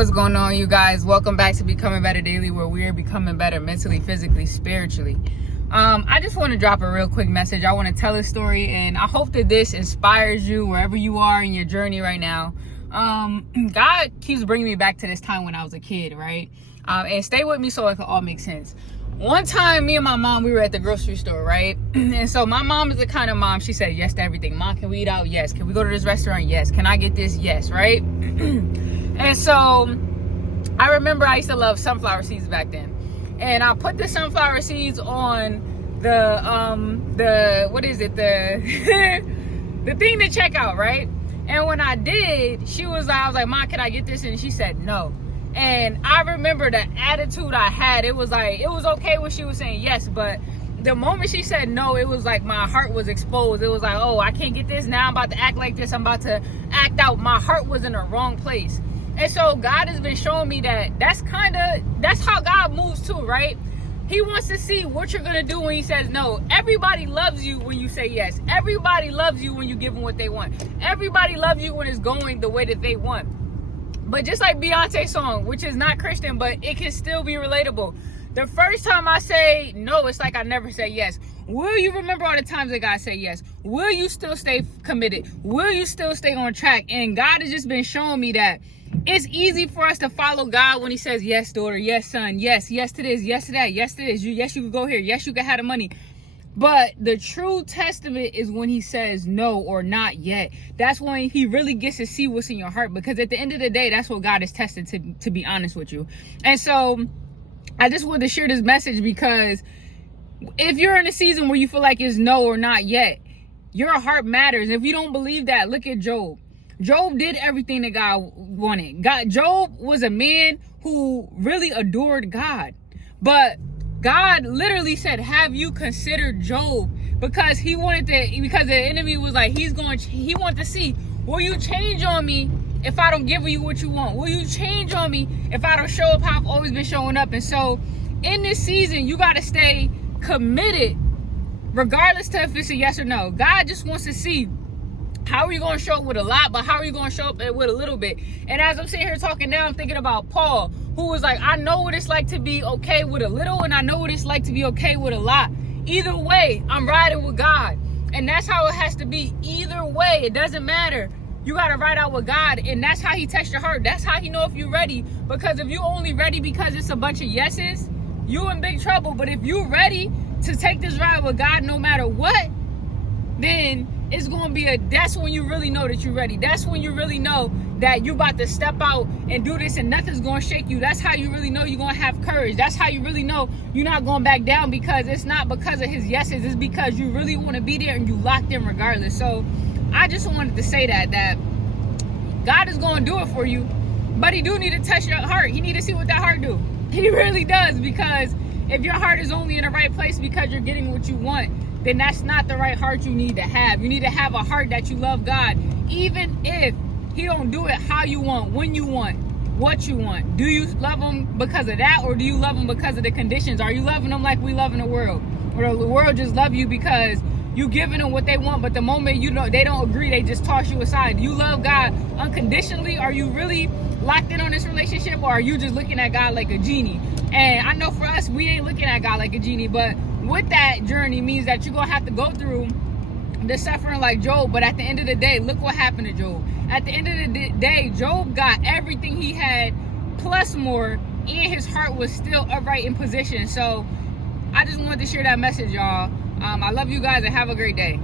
What's going on, you guys? Welcome back to Becoming Better Daily, where we're becoming better mentally, physically, spiritually. I just want to drop a real quick message. I want to tell a story, and I hope that this inspires you wherever you are in your journey right now. God keeps bringing me back to this time when I was a kid, right? And stay with me so it can all make sense. One time, me and my mom, we were at the grocery store, right? And so my mom is the kind of mom, she said yes to everything. Mom, can we eat out? Yes. Can we go to this restaurant? Yes. Can I get this? Yes, right? And so I remember I used to love sunflower seeds back then. And I put the sunflower seeds on the what is it? The the thing to check out, right? And when I did, I was like, Mom, can I get this? And she said no. And I remember the attitude I had. It was like, it was okay when she was saying yes, but the moment she said no, it was like my heart was exposed. It was like, oh, I can't get this. Now I'm about to act like this. I'm about to act out. My heart was in the wrong place. And so God has been showing me that that's how God moves too, right? He wants to see what you're going to do when he says no. Everybody loves you when you say yes. Everybody loves you when you give them what they want. Everybody loves you when it's going the way that they want. But just like Beyonce's song, which is not Christian, but it can still be relatable. The first time I say no, it's like I never say yes. Will you remember all the times that God said yes? Will you still stay committed? Will you still stay on track? And God has just been showing me that it's easy for us to follow God when he says, yes, daughter, yes, son, yes to this, yes to that, yes to this. Yes, you can go here. Yes, you can have the money. But the true testament is when he says no or not yet. That's when he really gets to see what's in your heart. Because at the end of the day, that's what God is tested to be honest with you. And so I just wanted to share this message because if you're in a season where you feel like it's no or not yet, your heart matters. If you don't believe that, look at Job. Job did everything that God wanted. Job was a man who really adored God. But God literally said, have you considered Job? Because because the enemy was like, he wanted to see, will you change on me if I don't give you what you want? Will you change on me if I don't show up how I've always been showing up? And so in this season, you got to stay committed, regardless to if it's a yes or no. God just wants to see, how are you going to show up with a lot, but how are you going to show up with a little bit? And as I'm sitting here talking now, I'm thinking about Paul, who was like, I know what it's like to be okay with a little, and I know what it's like to be okay with a lot. Either way, I'm riding with God. And that's how it has to be. Either way, it doesn't matter. You got to ride out with God, and that's how he tests your heart. That's how he know if you're ready. Because if you only ready because it's a bunch of yeses, you in big trouble. But if you ready to take this ride with God no matter what, then it's going to be that's when you really know that you're ready. That's when you really know that you about to step out and do this and nothing's going to shake you. That's how you really know you're going to have courage. That's how you really know you're not going back down, because it's not because of his yeses. It's because you really want to be there and you locked in regardless. So I just wanted to say that God is going to do it for you, but he do need to touch your heart. He need to see what that heart do. He really does, because if your heart is only in the right place because you're getting what you want, then that's not the right heart you need to have. You need to have a heart that you love God, even if he don't do it how you want, when you want, what you want. Do you love him because of that, or do you love him because of the conditions? Are you loving him like we love in the world? Or the world just love you because you giving them what they want, but the moment they don't agree, they just toss you aside. Do you love God unconditionally? Are you really locked in on this relationship, or are you just looking at God like a genie? And I know for us, we ain't looking at God like a genie, but with that journey means that you're going to have to go through the suffering like Job. But at the end of the day, look what happened to Job. At the end of the day, Job got everything he had plus more, and his heart was still upright in position. So I just wanted to share that message, y'all. I love you guys, and have a great day.